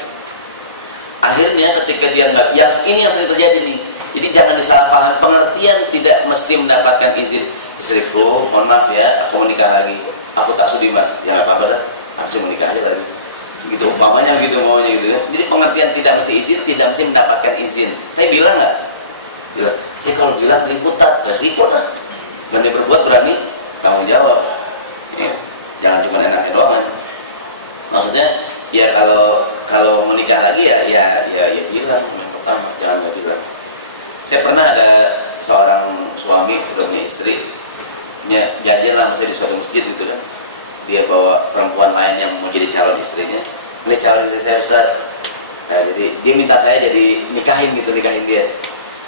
Akhirnya ketika dia nggak, ini yang sering terjadi nih. Jadi jangan disalahpahami. Pengertian tidak mesti mendapatkan izin. Istriku, mohon maaf ya, aku menikah lagi. Aku tak sudi mas, ya nggak apa-apa dah. Harusnya menikah aja lagi. Gitu, umpamanya gitu maunya gitu ya. Jadi pengertian tidak mesti izin, tidak mesti mendapatkan izin. Saya bilang nggak? Bilang, saya kalau bilang liputan, resiko lah. Dan dia berbuat berani tanggung jawab. Ya, jangan cuma enaknya doang. Maksudnya, ya kalau menikah lagi ya bilang yang pertama, jangan nggak bilang. Saya pernah ada seorang suami punya istri, jadian lah misalnya di suatu masjid gitu kan. Dia bawa perempuan lain yang mau jadi calon istrinya. Ini calon istri saya Ustaz. Nah, jadi dia minta saya jadi nikahin dia.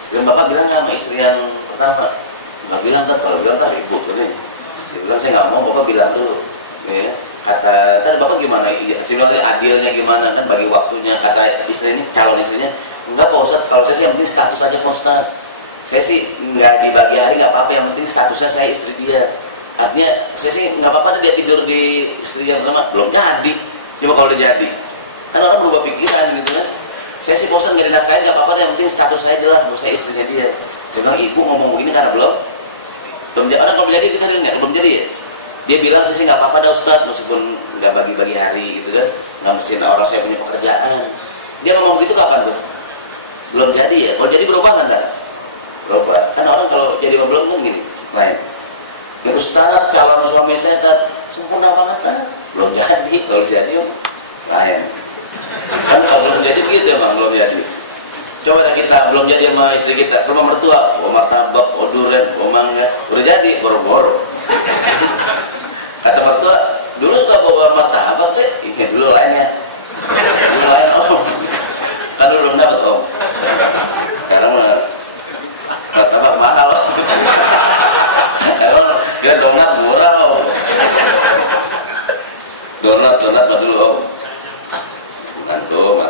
Dan bapak bilang nggak sama istri yang pertama? Nggak bilang kan, kalau bilang kan ribut kan. Dia bilang saya nggak mau, bapak bilang dulu. Ya. Kata, tadi bapak gimana? Saya bilang adilnya gimana kan bagi waktunya. Kata istri ini, calon istrinya, enggak Pak Ustaz, kalau saya sih yang penting status aja Pak Ustaz. Saya sih nggak dibagi hari nggak apa-apa, yang penting statusnya saya istri dia. Artinya saya sih nggak apa-apa dia tidur di istri yang pertama, belum jadi. Coba kalau udah jadi, kan orang berubah pikiran gitu kan. Saya sih bosan nggak dinafkahin nggak apa-apa, yang penting status saya jelas bahwa saya istrinya dia. Saya bilang ibu ngomong begini karena belum jadi. Orang kalau jadi kita ya, belum jadi ya. Dia bilang saya sih nggak apa-apa dah Ustaz, meskipun nggak bagi-bagi hari gitu kan, nggak mesti orang saya punya pekerjaan. Dia ngomong begitu kapan tuh? Belum jadi ya. Kalau jadi berubah nggak? Berubah. Kan orang kalau jadi belum kan gini, lain. Ya Ustaz, calon suami saya sempurna banget kan? Belum jadi, kalau jadi lain. Kan kalau belum jadi gitu emang belum jadi. Coba dah kita belum jadi sama istri kita, rumah mertua, bawa martabak, bawa durian, bawa mangga, udah jadi, boro-boro. Kata mertua, dulu suka bawa martabak deh, ini dulu lainnya. Dulu lain om, kan dulu belum dapat om. Sekarang martabak mahal om. Kalau dia donat murah om. Donat mah dulu om. Mantu.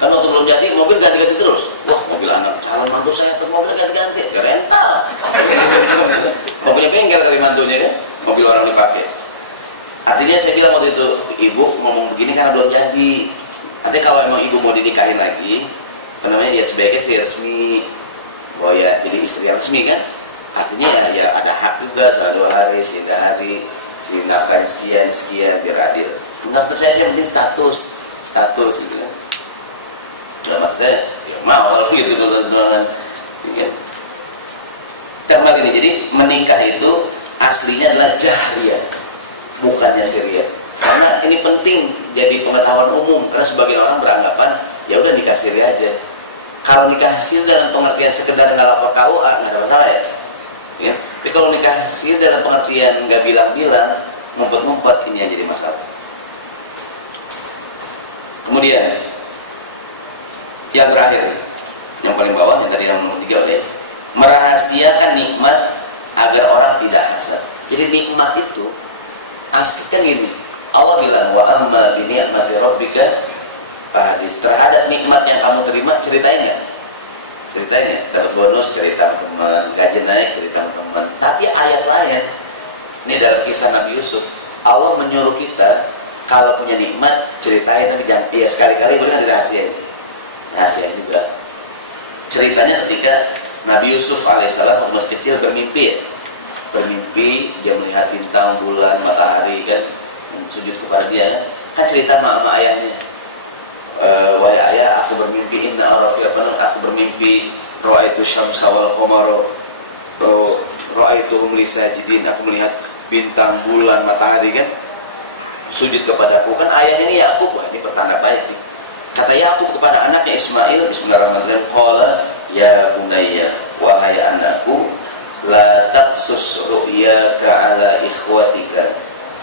Kan waktu belum jadi mobil ganti-ganti terus. Wah mobil anak calon mantu saya tuh mobil ganti-ganti, ya rental. Mobilnya bengkel kali mantunya kan, mobil orang dipakai. Artinya saya bilang waktu itu ibu ngomong begini karena belum jadi. Artinya kalau emang ibu mau dinikahin lagi, namanya dia sebaiknya sih resmi, bahwa ya jadi istri yang resmi kan. Artinya ya ada hak juga selama 2 hari, sehingga hari, sehingga nafkahnya sekian biar adil. Enggak percaya sih yang penting status gitu kan. Udah maksudnya ya mau gitu doang. Ya. Kembali nih, jadi menikah itu aslinya adalah jahriyah, bukannya siriyah. Karena ini penting jadi pengetahuan umum, karena sebagian orang beranggapan ya udah nikah siri aja. Kalau nikah siri dalam pengertian sekedar nggak lapor KUA nggak ada masalah ya. Ya. Tapi kalau nikah siri dalam pengertian nggak bilang-bilang, ngumpet-ngumpet, ini yang jadi masalah. Kemudian yang terakhir, yang paling bawah, yang tadi yang nomor 3 ya, merahasiakan nikmat agar orang tidak hasad. Jadi nikmat itu asli kan gini, Allah bilang wa amma bi ni'mati rabbika fahadits. Terhadap nikmat yang kamu terima, ceritain nggak? Ceritain ya, dapat bonus cerita teman, gaji naik cerita teman. Tapi ayat lain, ini dalam kisah Nabi Yusuf, Allah menyuruh kita kalau punya nikmat ceritain, tapi jangan ya sekali-kali boleh dirahasiain. Rahasia juga. Ceritanya ketika Nabi Yusuf alaihissalam waktu masih kecil bermimpi ya. Bermimpi dia melihat bintang, bulan, matahari kan, sujud kepada dia kan cerita sama ayahnya. Wahai ayah, aku bermimpi inna arafi aku bermimpi ra'aitu syamsa wal qamara ra'aituhum li sajidin, aku melihat bintang, bulan, matahari kan sujud kepadaku. Kan ayahnya ini Yakub, wah ini pertanda baik nih. Kata Yakub kepada anaknya Ismail, bismillahirrahmanirrahim, qala ya bunayya, wahai anakku, la taqsus ru'yaka ala ikhwatika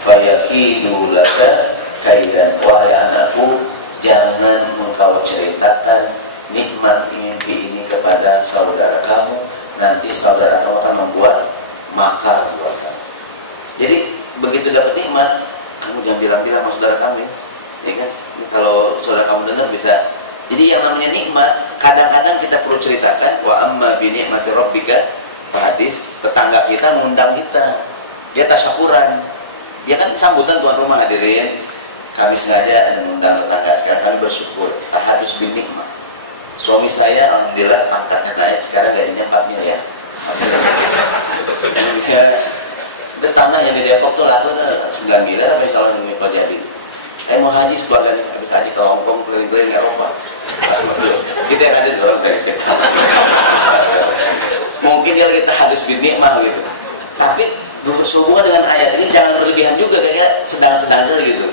fayakidu laka kaidan. Wahai anakku, jangan engkau ceritakan nikmat mimpi ini kepada saudara kamu, nanti saudara kamu akan membuat makar buat kamu. Jadi begitu dapat nikmat, kamu jangan bilang-bilang sama saudara kamu, ya kan? Kalau saudara kamu dengar bisa. Jadi yang namanya nikmat, kadang-kadang kita perlu ceritakan. Wa amma bi ni'mati rabbika hadis, tetangga kita ngundang kita, dia tasyakuran, dia kan sambutan tuan rumah hadirin. Kami sengaja mengundang tetangga, sekarang kami bersyukur. Tahadus bin nikmat. Suami saya alhamdulillah pangkatnya naik, sekarang gajinya 4 miliar. Dan tanah yang di Depok tuh laku 9 miliar, tapi kalau ini Pak Jadi, saya mau haji sekeluarga ini, habis haji ke Hongkong, keliling-keliling Eropa. Kita yang ada dorong dari setan. Mungkin dia kita hadis bin nikmah gitu. Tapi berhubungan dengan ayat ini jangan berlebihan juga, kayak sedang-sedang saja gitu.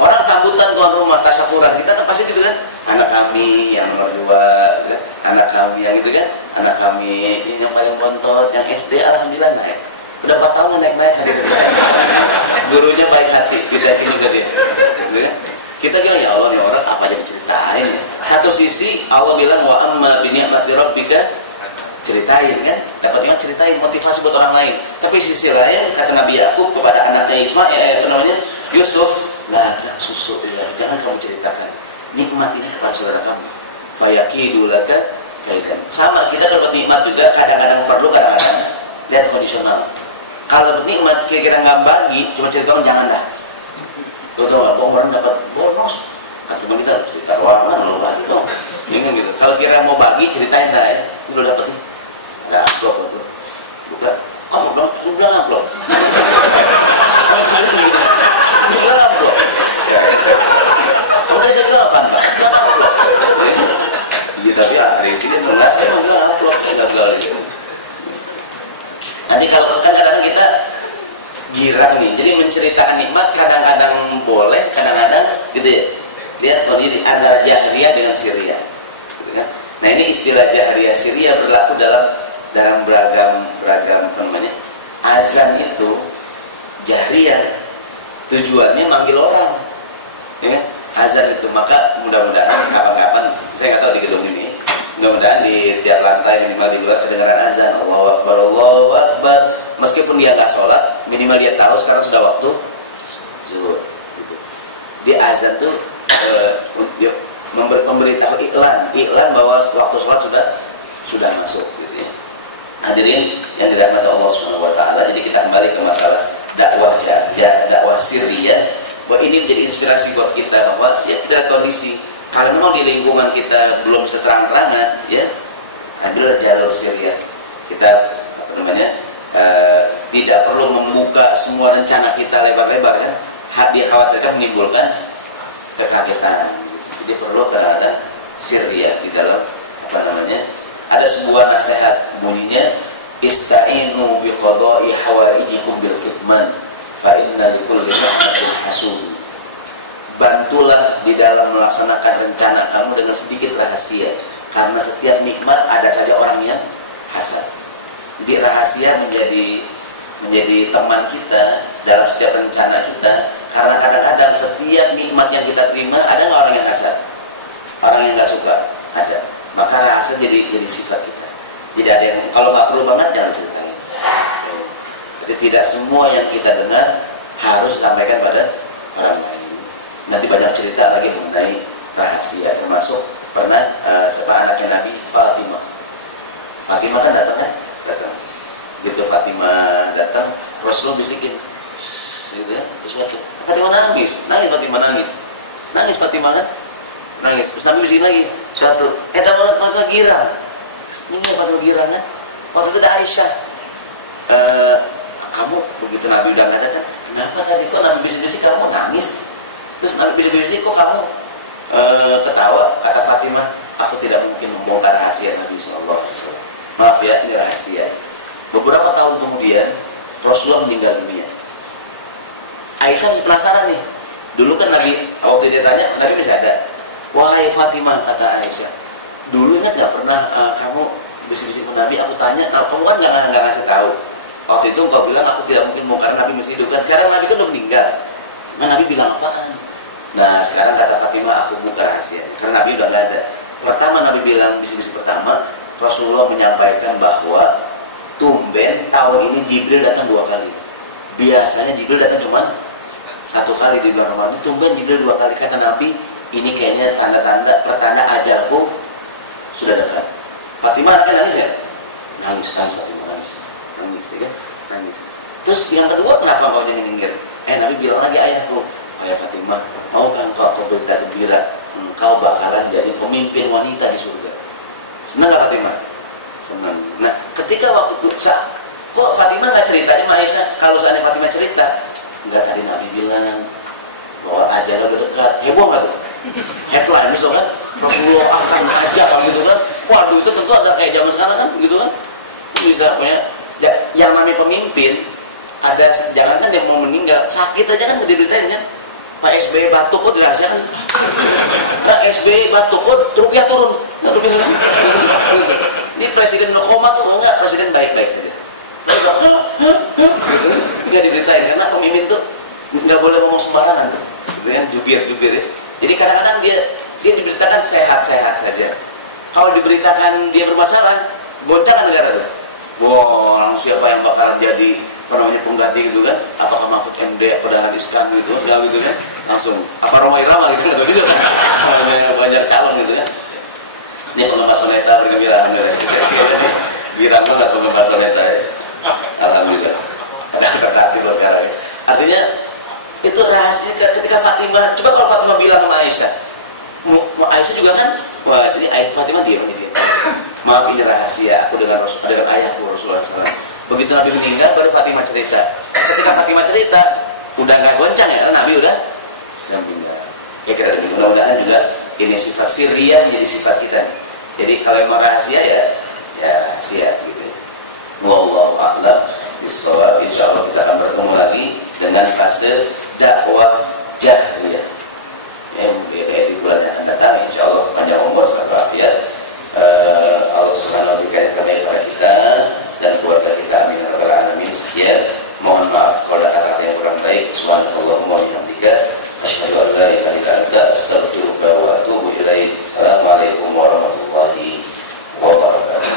Orang sambutan tuan rumah tasyakuran, kita kan pasti gitu kan, anak kami yang nomor 2, kan? Anak kami yang itu kan, anak kami ini yang paling bontot, yang SD alhamdulillah naik. Udah 4 tahun naik-naik hari ini. Gurunya baik hati, kita juga dia. Gitu kan? Kita bilang ya Allah nih orang apa aja diceritain ya. Satu sisi Allah bilang wa amma bi ni'mati rabbika, ceritain kan, dapat ceritain motivasi buat orang lain. Tapi sisi lain kata Nabi Yakub kepada anaknya Ismail, namanya Yusuf, la susu ya, jangan kamu ceritakan nikmat ini kepada saudara kamu. Fayakidu laka kaidan. Sama kita kalau nikmat juga kadang-kadang perlu, kadang-kadang lihat kondisional. Kalau nikmat kira-kira nggak bagi, cuma ceritakan jangan dah. Lo tau gak, orang dapat bonus, kata teman kita cerita ruangan lo bagi dong, bingung gitu. Kalau kira mau bagi ceritain dah ya, lo dapet nih, nggak upload lo tuh, bukan, kamu bilang upload, kamu bilang upload, ya, udah saya bilang apa pak, saya bilang upload, iya tapi akhirnya sih dia mengenal, saya mau bilang upload, saya nggak bilang lagi. Nanti kalau kan kadang-kadang kita girang nih, jadi menceritakan nikmat kadang-kadang boleh, kadang-kadang gitu ya. Lihat kalau ini antara jahriyah dengan sirriyah, gitu kan? Nah ini istilah jahriyah sirriyah berlaku dalam beragam namanya. Azan itu jahriyah, tujuannya manggil orang, ya kan? Azan itu, maka mudah-mudahan kapan-kapan, saya nggak tahu di gedung ini, mudah-mudahan di tiap lantai minimal di luar kedengaran azan, Allahu Akbar, Allahu Akbar. Meskipun dia nggak sholat, minimal dia tahu sekarang sudah waktu zuhur. Gitu. Di azan tuh memberitahu iklan bahwa waktu sholat sudah masuk. Gitu ya. Hadirin yang dirahmati Allah Subhanahu Wa Taala. Jadi kita kembali ke masalah dakwah sirriyah. Bahwa ini menjadi inspirasi buat kita bahwa ya kita kondisi kalau memang di lingkungan kita belum seterang-terangan, ya ambillah jalur sirriyah. Kita tidak perlu membuka semua rencana kita lebar-lebar kan, dikhawatirkan menimbulkan kekagetan. Jadi perlu ada sirriyah di dalam ada sebuah nasihat bunyinya ista'inu biqada'i hawaijikum bil kitman fa inna likulli rahmatin hasud. Bantulah di dalam melaksanakan rencana kamu dengan sedikit rahasia, karena setiap nikmat ada saja orang yang hasad. Jadi rahasia menjadi teman kita dalam setiap rencana kita, karena kadang-kadang setiap nikmat yang kita terima ada nggak orang yang hasad, orang yang nggak suka, ada. Maka rahasia jadi sifat kita. Jadi ada yang kalau nggak perlu banget jangan ceritain. Jadi tidak semua yang kita dengar harus disampaikan pada orang lain. Nanti banyak cerita lagi mengenai rahasia, termasuk pernah anaknya Nabi Fatimah kan datang. Begitu Fatimah datang, Rasulullah bisikin, gitu ya, Fatimah nangis Fatimah kan, nangis. Terus Nabi bisikin lagi, suatu, Fatimah girang, ini Fatimah girang kan, waktu itu ada Aisyah, kamu begitu Nabi udah nggak datang, kenapa tadi kok Nabi bisik-bisik kamu nangis, terus Nabi bisik-bisik kok kamu ketawa, kata Fatimah, aku tidak mungkin membongkar rahasia Nabi Sallallahu Alaihi Wasallam. Maaf ya, ini rahasia. Beberapa tahun kemudian Rasulullah meninggal dunia. Aisyah masih penasaran nih. Dulu kan Nabi, waktu dia tanya, Nabi masih ada. Wahai Fatimah, kata Aisyah, dulu ingat nggak pernah kamu bisik-bisik ke Nabi? Aku tanya, nah, kamu kan nggak ngasih tahu. Waktu itu engkau bilang aku tidak mungkin mau karena Nabi masih hidup. Kan sekarang Nabi kan udah meninggal. Nah Nabi bilang apaan? Nah sekarang kata Fatimah, aku buka rahasia karena Nabi udah nggak ada. Pertama Nabi bilang bisi-bisi pertama, Rasulullah menyampaikan bahwa tumben tahun ini Jibril datang 2 kali. Biasanya Jibril datang cuma 1 kali di bulan Ramadan. Tumben Jibril 2 kali. Kata Nabi, ini kayaknya tanda-tanda pertanda ajalku sudah dekat. Fatimah anaknya nangis ya? Nangis Fatimah nangis ya kan? Nangis. Terus yang kedua, kenapa kau nyengir? Nabi bilang lagi, ayahku, ayah Fatimah, maukah engkau berita gembira? Engkau bakalan jadi pemimpin wanita di surga. Senang gak Fatimah? Senang. Nah, ketika waktu kok Fatimah gak cerita sama Aisyah? Kalau seandainya Fatimah cerita, enggak, tadi Nabi bilang bahwa ajalnya udah dekat. Heboh gak tuh? Headline misalkan Rasulullah akan ajal gitu kan. Waduh, itu tentu ada kayak zaman sekarang kan gitu kan. Bisa punya yang namanya pemimpin, ada jangankan dia mau meninggal, sakit aja kan diberitain kan. Pak SBY batuk kok dirahasiakan. Nah, SBY batuk kok rupiah turun. Nah, rupiah turun. Ini presiden koma tuh enggak, presiden baik-baik saja. Gitu. Enggak diberitain karena pemimpin tuh enggak boleh ngomong sembarangan tuh. Gitu ya, jubir ya. Jadi kadang-kadang dia diberitakan sehat-sehat saja. Kalau diberitakan dia bermasalah, goncangan negara tuh. Wah, siapa yang bakalan jadi pengganti gitu kan? Apakah Mahfud MD atau Dahlan Iskan gitu, segala gitu kan? Langsung apa Roma Irama gitu kan? Banyak calon gitu kan? Ini penggemar soneta bergembira, alhamdulillah. Girang banget penggemar soneta ya. Alhamdulillah. Ada kreatif loh sekarang ya. Artinya itu rahasia ketika Fatimah. Coba kalau Fatimah bilang sama Aisyah, Aisyah juga kan, wah ini Aisyah Fatimah diam ini. Maaf, ini rahasia aku dengan ayahku Rasulullah SAW. Begitu Nabi meninggal baru Fatimah cerita. Ketika Fatimah cerita udah nggak goncang ya, karena Nabi udah meninggal. Ya kira mudah-mudahan juga ini sifat sirriyah jadi sifat kita. Jadi kalau emang rahasia ya rahasia gitu. Wallahu a'lam bishawab. Insyaallah kita akan bertemu lagi dengan fase dakwah jahriyah. Ya di bulan yang akan datang insyaallah panjang umur sehat walafiat. Allah Subhanahu wa taala kami kepada kita dan keluarga kita, amin ya rabbal alamin. Sekian, mohon maaf kalau ada kata-kata yang kurang baik. Subhanallahumma wa bihamdika asyhadu an la ilaha illa anta astaghfiruka wa atubu ilaik. Assalamualaikum warahmatullahi wabarakatuh.